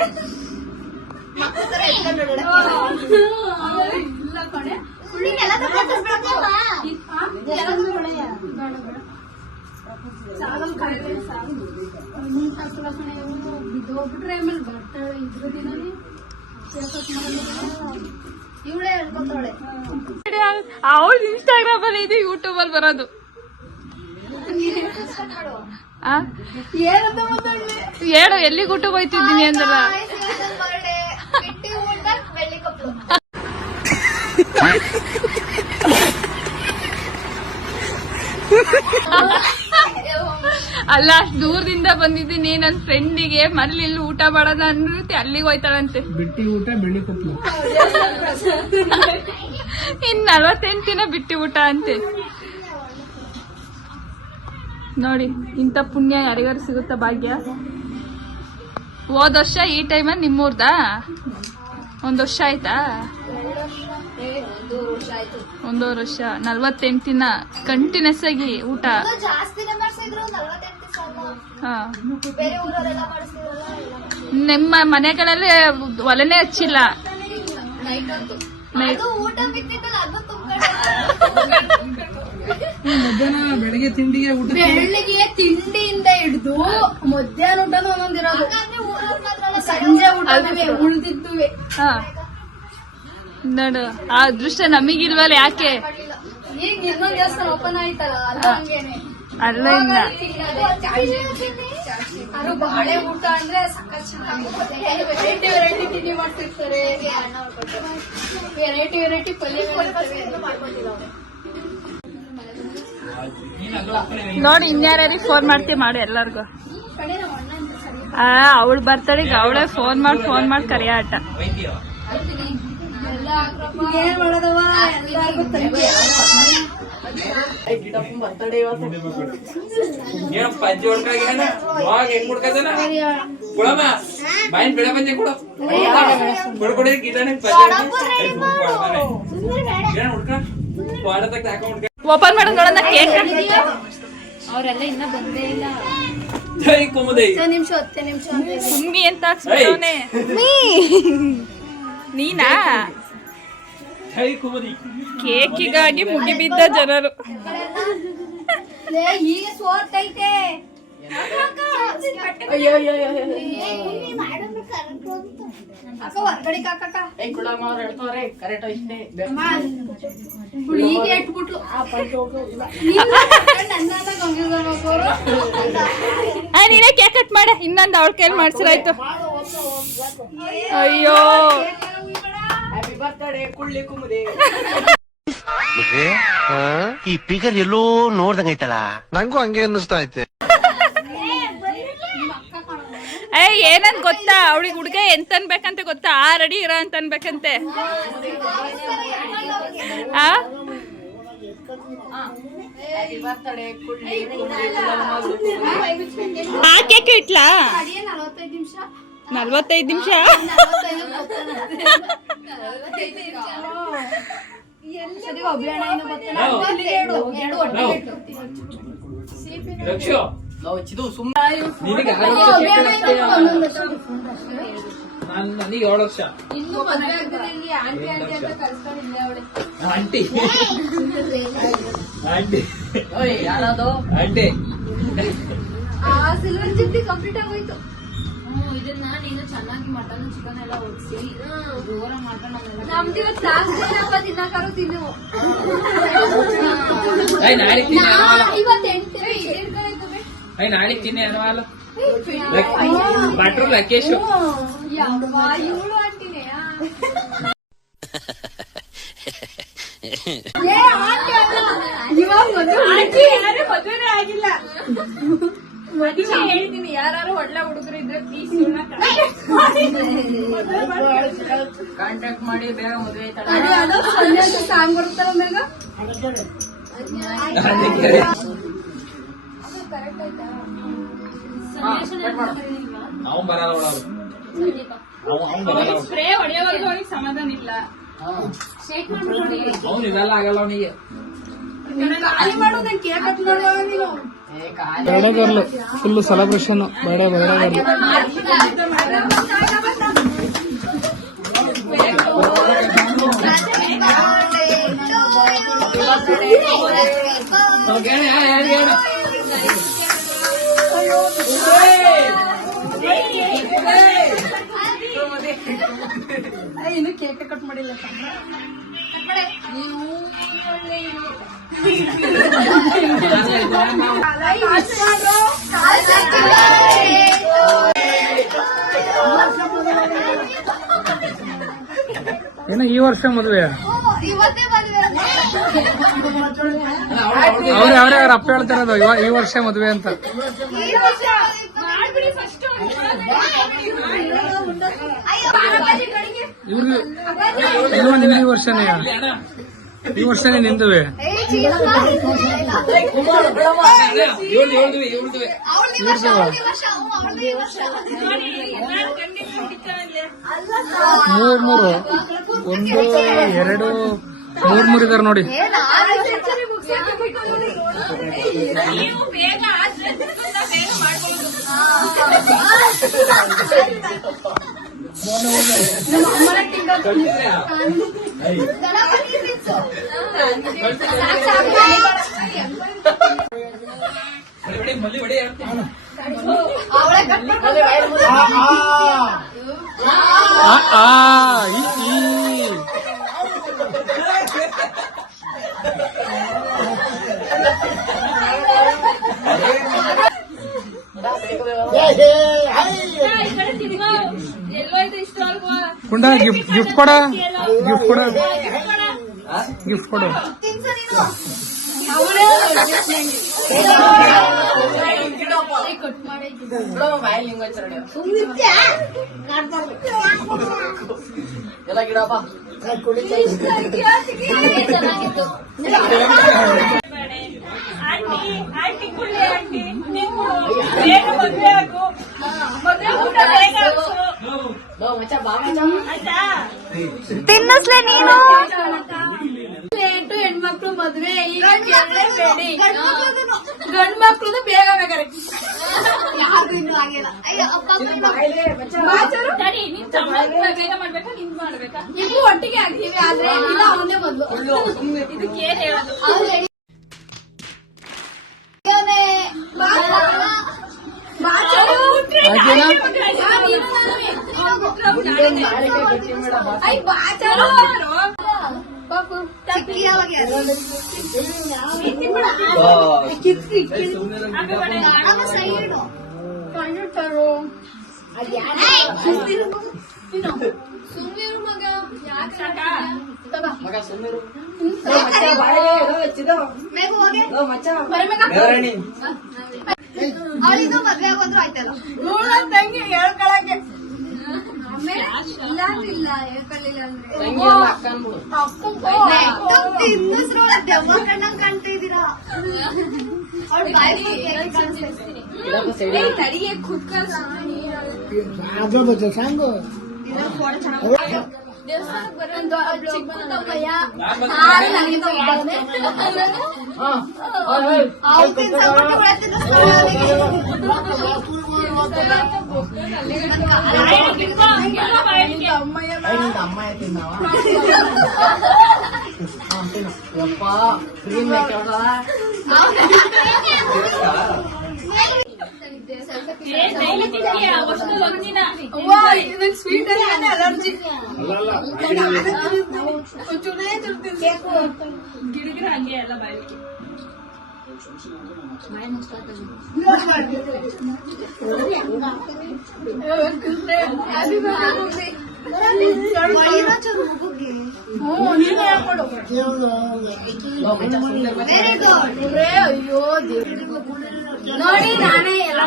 ಇಲ್ಲ ಕಣೆ ಹುಡುಗಿಗೆಲ್ಲ ಸಾಗಲ್ ಕಾಯಿಲೆ ಬಿದ್ದೋಗ್ಬಿಟ್ರೆ ಆಮೇಲೆ ಬರ್ತಾಳೆ ಇದ್ರ ದಿನನೇ ಇವಳೇ ಹೇಳ್ಕೊತಾಳೆ. ಅವಳು ಇನ್ಸ್ಟಾಗ್ರಾಮ್ ಅಲ್ಲಿ ಇದು ಯೂಟ್ಯೂಬ್ ಅಲ್ಲಿ ಬರೋದು. ಏನಂತ ಮಾತಾಡ್ಲಿ ಹೇಳು ಎಲ್ಲಿಗೆ ಊಟ ಹೋಯ್ತಿದ್ದೀನಿ ಅಂದಲ್ಲ. ಅಲ್ಲ ಅಷ್ಟು ದೂರದಿಂದ ಬಂದಿದ್ದೀನಿ ನನ್ನ ಫ್ರೆಂಡಿಗೆ ಮನೇಲಿ ಇಲ್ಲಿ ಊಟ ಮಾಡೋಣ ಅಂದ್ರೆ ಅಲ್ಲಿಗೆ ಹೋಯ್ತಾಳಂತೆ. ಬಿಟ್ಟಿ ಊಟ ಬೆಳ್ಳಿ ಕೊಪ್ಲು. ಇನ್ 48 ದಿನ ಬಿಟ್ಟಿ ಊಟ ಅಂತೆ. ನೋಡಿ ಇಂಥ ಪುಣ್ಯ ಯಾರಿಗಾರು ಸಿಗುತ್ತಾ ಭಾಗ್ಯ. ಹೋದ ವರ್ಷ ಈ ಟೈಮಲ್ಲಿ ನಿಮ್ಮೂರ್ದ 1 ವರ್ಷ ಆಯ್ತಾ? 1 ವರ್ಷ 48 ದಿನ ಕಂಟಿನ್ಯೂಸ್ ಆಗಿ ಊಟ. ಜಾಸ್ತಿನೇ ಮಾಡ್ಸಿದ್ರು 48 ಹಾ ಬೇರೆ ಊರವರೆಲ್ಲ ಮಾಡಿಸಿದ್ರಲ್ಲ ನಿಮ್ಮ ಮನೆಗಳಲ್ಲಿ ಒಲೆನೇ ಹಚ್ಚಿಲ್ಲ. ಅದು ಊಟ ಬಿಟ್ಟಿದ್ದಲ್ಲ ಅದು ಮಧ್ಯಾಹ್ನ ಬೆಳಿಗ್ಗೆ ತಿಂಡಿಗೆ ಊಟ ಬೆಳ್ಳಿಗೆ ತಿಂಡಿಯಿಂದ ಹಿಡಿದು ಮಧ್ಯಾಹ್ನ ಊಟನೂ ಒಂದೊಂದಿರೋದು, ಸಂಜೆ ಊಟ ಉಳ್ದಿದ್ದುವೆ. ಹಾ ನೋಡು ಆ ಅದೃಷ್ಟ ನಮಗಿಲ್ವಲ್ಲ. ಯಾಕೆ ಈಗ ಇನ್ನೊಂದ್ ದೇವಸ್ಥಾನ ಓಪನ್ ಆಯ್ತಲ್ಲ ಅಲ್ಲ ಹಂಗೇನೆ. ಅಲ್ಲ ಇಲ್ಲ ಅದು ಬಾಳೆ ಊಟ ಅಂದ್ರೆ ಸಖತ್ ಚೆನ್ನಾಗಿರುತ್ತೆ. ವೆರೈಟಿ ವೆರೈಟಿ ತಿಂಡಿ ಮಾಡ್ತಿರ್ತಾರೆ, ವೆರೈಟಿ ವೆರೈಟಿ ಪಲ್ಯ ನೋಡಿ ಇನ್ಯಾರ್ಯಾರಿಗೆ ಫೋನ್ ಮಾಡ್ತೀವಿ ಮಾಡು ಎಲ್ಲಾರ್ಗು. ಅವಳು ಬರ್ತಡೆಗೆ ಅವಳೇ ಫೋನ್ ಮಾಡಿ ಕರಿಯ ಆಟ. ಏನ್ ಮಾಡೋದವ ಎಲ್ಲಾರ್ಗು ತಂಗಿ ಪಂಚಿ ಹೊಡ್ಕಾಗೇನ ಹೆಂಗ್ ಹುಡ್ಕದನ ಕೊಡಮ್ಮ ಬಾಯಿನ ಬೆಳೆ ಬಂದೆ ಕೊಡು ಕೊಡ್ಕೊಡಿ ಗಿಡನೆ ಹುಡ್ಕ ವಾಡದಾಗ ಹಾಕ ಹುಡ್ಕ ಓಪನ್ ಮಾಡೋದು ನೋಡೋಣ ಕೇಕ್. ಅವರೆಲ್ಲ ಇನ್ನ ಬಂದೇ ಇಲ್ಲ. ಜೈ ಕುಮುದೈ 10 ನಿಮಿಷ ಸುಮ್ಮಿ ಅಂತ ಹಾಕ್ಸ್ಬಿಟ್ಟವನೆ. ನೀನಾ ಜೈ ಕುಮುದಿ ಕೇಕಿಗಾಗಿ ಮುಗಿಬಿದ್ದ ಜನರು. ಈಗ ಸೋರ್ತೈತೆ. ಅಕ್ಕ ಹೊರ್ಗಡೆ ಕಾಕಕ್ಕ ಈಗ ಇಟ್ಬಿಟ್ಲು ನೀನೇ ಕೇಕ್ ಕಟ್ ಮಾಡ. ಇನ್ನೊಂದು ಅವಳ ಕೈಲಿ ಮಾಡ್ಸಿರಾಯ್ತು. ಅಯ್ಯೋ ಈ ಪಿಗರ್ ಎಲ್ಲೋ ನೋಡ್ದಂಗೈತಲ್ಲ, ನಂಗೂ ಹಂಗೆ ಅನ್ನಿಸ್ತಾ ಐತೆ. ಏನಂತ ಗೊತ್ತಾ, ಅವಳಿಗೆ ಹುಡುಗ ಎಂತ ಅನ್ಬೇಕಂತ ಗೊತ್ತಾ? 6 ಅಡಿ ಇರೋ ಅಂತ ಅನ್ಬೇಕಂತೆ. ಆ ಕೇಕ್ ಇಟ್ಲಾ 45 ನಿಮಿಷ. ರಕ್ಷೋ ನಿನಗೆ ನನಗೆ 7 ವರ್ಷ ಆಂಟಿ ಆಂಟಿ ಆಂಟಿ ಸಿಲ್ವರ್ ಚಿಟ್ಟಿ ಕಂಪ್ಲೀಟ್ ಆಗೋಯ್ತು. ಇದನ್ನ ನೀನು ಚೆನ್ನಾಗಿ ಮಟನ್ ಚಿಕನ್ ಎಲ್ಲ ಓಡಿಸಿ ಜೋರ ಮಟನ್ ನಮ್ದು ಇವತ್ತು ಲಾಸ್ಟ್ ಡೇ ಹಬ್ಬ ತಿನ್ನಕಾರು ತಿನ್ನು. ನಾಳೆ ತಿನ್ನಿ ಅನ್ವಾಲ ಬಾಟ್ರು ಲಕೇಶು ಇವಳು ಅಂಟಿನೇ ಮದುವೆನೇ ಆಗಿಲ್ಲ. ಹೇಳ್ತೀನಿ ಯಾರು ಒಳ್ಳೆ ಹುಡುಗರು ಇದ್ರೆ ಪ್ಲೀಸ್ ಕಾಂಟ್ಯಾಕ್ಟ್ ಮಾಡಿ ಬೇಗ ಮದುವೆ ಸಾಂಗ್ ಬರುತ್ತಲ್ಲ ಮೇಗ ಅವ್ನು ಬರಲ್ಲ ಸ್ಪ್ರೇ ಹೊಡೆಯೋವರೆಗೂ ಅವನಿಗೆ ಸಮಾಧಾನ ಇಲ್ಲ. ಅವ್ನು ಇವೆಲ್ಲ ಆಗಲ್ಲ ಅವನಿಗೆ. ಖಾಲಿ ಮಾಡು, ನಂಗೆ ಕೇಕ್ ಕಟ್ ಮಾಡುವ ನೀನು. Birthday girl full celebration. Birthday girl ಇನ್ನು ಕೇಕ್ ಕಟ್ ಮಾಡಿಲ್ಲ ನೀವು ಏನೋ ಈ ವರ್ಷ ಮದುವೆ ಇವತ್ತೇ ಮದುವೆ ಅವ್ರ ಅಪ್ಪ ಹೇಳ್ತಾರದು ಈ ವರ್ಷ ಮದುವೆ ಅಂತ. ಮಾಡ್ಬಿಡಿ ಫಸ್ಟ್ ಇವ್ರಿಗೆ ಇನ್ನೂ ನಿಮ್ಗೆ ಈ ವರ್ಷನೇ ನಿಂದುವೆ. ಮೂರು ಒಂದು ಎರಡು ಮೂರ್ ಇದಾರೆ ನೋಡಿ. ನೀವು ಬೇಗ ಆದ್ರೆ ಬೇಗ ಮಾಡ್ಬೋದು. ಎಲ್ಲೋ ಇದು ಇಷ್ಟ ಅಲ್ವಾ ಕುಂಡ ಗಿಫ್ಟ್ ಕೊಡ ಗಿಫ್ಟ್ ಕೊಡು. ಎಲ್ಲ ಗಿಡಪ್ಪ ಆಂಟಿ ಕುಳ್ಳಿ ಆಂಟಿ ನೀವು ಬೇಗ ಮದುವೆ ಆಗು. ಮದುವೆ ಊಟ ಬೇಗ ಹಾಕ್ಸು. ಆಯ್ತಾ? ತಿನ್ನಿಸ್ಲೆ ನೀನು ಲೇಟು ಹೆಣ್ಮಕ್ಳು ಮದ್ವೆ ಈಗ ಕೇಳಲೇಬೇಡಿ. ಗಂಡ್ ಮಕ್ಳು ಬೇಗ ಬೇಕಾರೆ ಯಾರು ಇನ್ನೂ ಆಗಿಲ್ಲ. ಅಯ್ಯೋ ಅಪ್ಪ ತಡಿ, ನಿನ್ ತಮ್ಮ ಬೇಗ ಮಾಡ್ಬೇಕಾ ನಿನ್ ಮಾಡ್ಬೇಕಾ? ಇಬ್ರು ಒಟ್ಟಿಗೆ ಆಗ್ತೀವಿ ಆದ್ರೆ ಇಲ್ಲ ಅವನೇ ಬಂದು ಇದಕ್ಕೆ ಏನ್ ಹೇಳೋದು? ಸುಮ್ಮಿರು ಮಗ ಯಾಕೆ ಮಗ ಸುಮ್ಮನೆ ಅವಳಿಗೂ ಮದ್ವೆ ಆಗೋದ್ರು ಆಯ್ತಲ್ಲ. ನೋಡ ತಂಗಿ ಹೇಳ್ಕೊಳಕ್ಕೆ ಇಲ್ಲ ಹೇಳ್ಕೊಳ್ಳಿಲ್ಲ ಅಂದ್ರೆ ತಿನ್ನಿಸ್ರೋಳ ದೆವ್ವ ಕಣ್ಣಂಗ್ ಕಾಣ್ತಿದ್ದೀರಾ. ಅವಳು ಬಾಯಿ ತಡಿಗೆ ಕುಕ್ಕರ್ ದೇವಸ್ಥಾನಕ್ಕೆ ಬರೋ ಚಿಕ್ಕಪ್ಪಯ್ಯ ಅವ್ಳು ತಿನ್ಸಬಿಟ್ಟು ಕೂಡ ತಿನ್ನಿಸ್ಕೊಳ್ಳೋದು. ಯಪ್ಪ ಕ್ರೀಮ್ ಸ್ವೀಟ್ ಅಲ್ಲಿ ಅಲರ್ಜಿ ಗಿಡಗಿಡ ಹಂಗೆ ಎಲ್ಲ ಬಾಯಿಗೆ ಅಯ್ಯೋ ನೋಡಿ ನಾನೇ ಎಲ್ಲ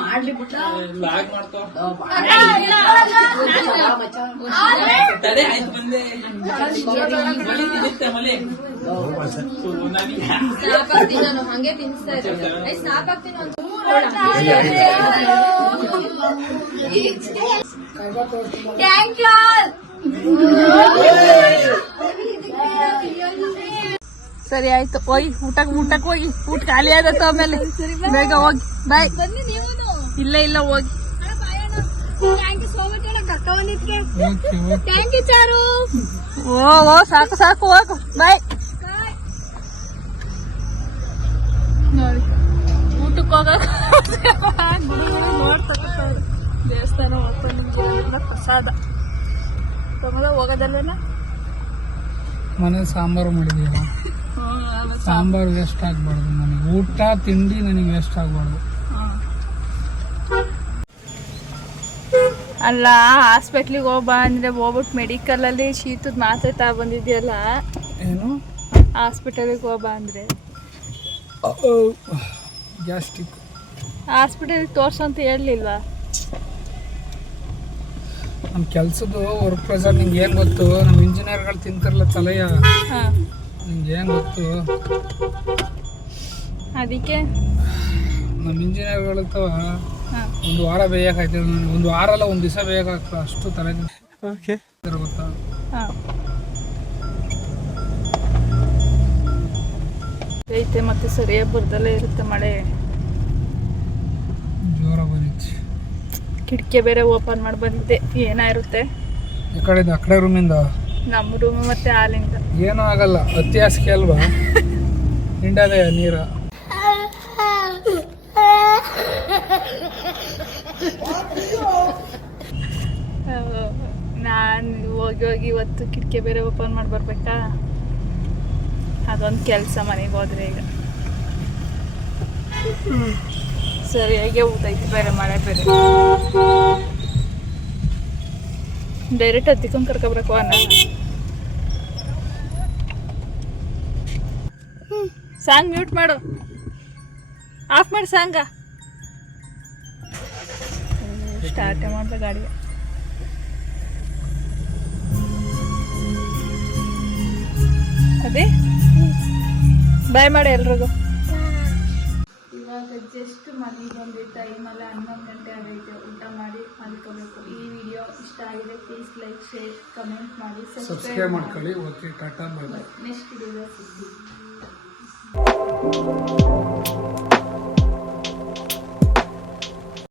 ಮಾಡ್ಲಿ ಬಿಟ್ಟ ಆಯ್ತು ಬಂದೆ ನಾನು ಹಂಗೆ ತಿನ್ಸ್ತಾ ಇದ್ದೆ ಸ್ನಾಪ್ ಆಗ್ತೀನಿ ಥ್ಯಾಂಕ್ ಯು ಸರಿ ಆಯ್ತು ಹೋಗಿ ಊಟಕ್ಕೆ ಹೋಗಿ ಊಟ ಖಾಲಿ ಆಗತ್ತ ಆಮೇಲೆ ಬೇಗ ಹೋಗಿ ಬಾಯ್. ಇಲ್ಲ ಹೋಗಿ. ಸೋಮಣ್ಣ ಕಕ್ಕ ಬಂದಿದ್ಕೆ okay okay thank you Charu. ಓ ಸಾಕು ಸಾಕು ಹೋಗು ಬಾಯ್. ನೋಡಿ ಊಟಕ್ಕೆ ಹೋಗಕ್ಕೆ ನೋಡ್ತಕ್ಕಂಥವ್ರು ದೇವಸ್ಥಾನ ಓಪನಿಂಗ್ ಪ್ರಸಾದ ತಗೊಂಡ ಹೋಗೋದಲ್ಲೇನ. ಮನೆ ಸಾಂಬಾರು ಮಾಡಿದೀಯಲ್ಲ, ಸಾಂಬಾರು ವೇಸ್ಟ್ ಆಗ್ಬಾರ್ದು. ನನಗೆ ಊಟ ತಿಂಡಿ ನನಗೆ ವೇಸ್ಟ್ ಆಗ್ಬಾರ್ದು. ಅಲ್ಲ ಹಾಸ್ಪಿಟ್ಲಿಗೆ ಹೋಗ್ಬಾ ಅಂದ್ರೆ ಹೋಗ್ಬಿಟ್ಟು ಮೆಡಿಕಲಲ್ಲಿ ಶೀತದ ಮಾತ್ರೆ ತಾ ಬಂದಿದ್ಯಲ್ಲ, ಏನು ಹಾಸ್ಪಿಟಲಿಗೆ ಹೋಗ್ಬಾ ಅಂದ್ರೆ ಗ್ಯಾಸ್ಟ್ರಿಕ್. ಹಾಸ್ಪಿಟಲಿಗೆ ತೋರ್ಸಂತ ಹೇಳಲಿಲ್ವಾ? ನಮ್ಮ ಕೆಲಸದ್ದು ವರ್ಕ್ ಪ್ರೆಸರ್ ನಿಂಗೆ ಏನು ಗೊತ್ತು? ನಮ್ಮ ಇಂಜಿನಿಯರ್ಗಳು ತಿಂತಾರಲ್ಲ ತಲೆಯ, ಹಾಂ ನಿಂಗೆ ಏನು ಗೊತ್ತು? ಅದಕ್ಕೆ ನಮ್ಮ ಇಂಜಿನಿಯರ್ಗಳು ಹಾಂ ಒಂದು ವಾರ ಬೇಯಕಾಯ್ತದೆ. ನನಗೆ ಒಂದು ವಾರ ಅಲ್ಲ, ಒಂದು ದಿವಸ ಬೇಕಾಗ್ತದೆ, ಅಷ್ಟು ತಲೆ ಓಕೆ ಗೊತ್ತಾ? ಹಾಂ ಐತೆ ಮತ್ತೆ ಸರಿಯಾಗಿ ಬರ್ದಲ್ಲೇ ಇರುತ್ತೆ ಮಳೆ. ಜೋರ ಬಂದಿತ್ತು. ಕಿಟಕಿ ಬೇರೆ ಓಪನ್ ಮಾಡಿ ಬಂದಿದ್ದೆ, ಏನಾಗಿರುತ್ತೆ ಈ ಕಡೆಯಿಂದ ಆ ಕಡೆ ರೂಮಿಂದ ನಮ್ಮ ರೂಮ್ ಮತ್ತೆ ಹಾಲಿಂದ ಏನೂ ಆಗಲ್ಲ. ಹತ್ತಿ ಹಾಸಿಗೆ ಅಲ್ವಾ, ಹಿಂಡದೆ ನೀರ. ನಾನು ಹೋಗಿ ಹೋಗಿ ಇವತ್ತು ಕಿಟಕಿ ಬೇರೆ ಓಪನ್ ಮಾಡಿ ಬರ್ಬೇಕಾ, ಅದೊಂದು ಕೆಲಸ ಮನೆಗೆ ಹೋದ್ರೆ ಈಗ. ಸರಿಯಾಗಿ ಊಟೈತಿ ಬೇರೆ ಮಳೆ ಬೇರೆ. ಡೈರೆಕ್ಟ್ ಹತ್ತಿಕೊಂಡು ಕರ್ಕೊಬರಕು ಅನ್ನ. ಸಾಂಗ್ ಮ್ಯೂಟ್ ಮಾಡು, ಆಫ್ ಮಾಡಿ ಸಾಂಗ. ಸ್ಟಾರ್ಟೇ ಮಾಡ್ದ ಗಾಡಿ. ಅದೇ ಬಾಯ್ ಮಾಡಿ ಎಲ್ರಿಗೂ. ಇವಾಗ ಜಸ್ಟ್ ಮನೆಗೆ ಬಂದು ಟೈಮಲ್ಲಿ 11 ಗಂಟೆ ಆಗೈತೆ. ಊಟ ಮಾಡಿ ಮಲ್ಕೋಬೇಕು. ಈ ವಿಡಿಯೋ ಇಷ್ಟ ಆಗಿದೆ ಪ್ಲೀಸ್ ಲೈಕ್ ಶೇರ್ ಕಮೆಂಟ್ ಮಾಡಿ ಸಬ್ಸ್ಕ್ರೈಬ್ ಮಾಡ್ಕೊಳ್ಳಿ. Okay, tata, bye bye. Next video ಸಿಗ್ತೀವಿ.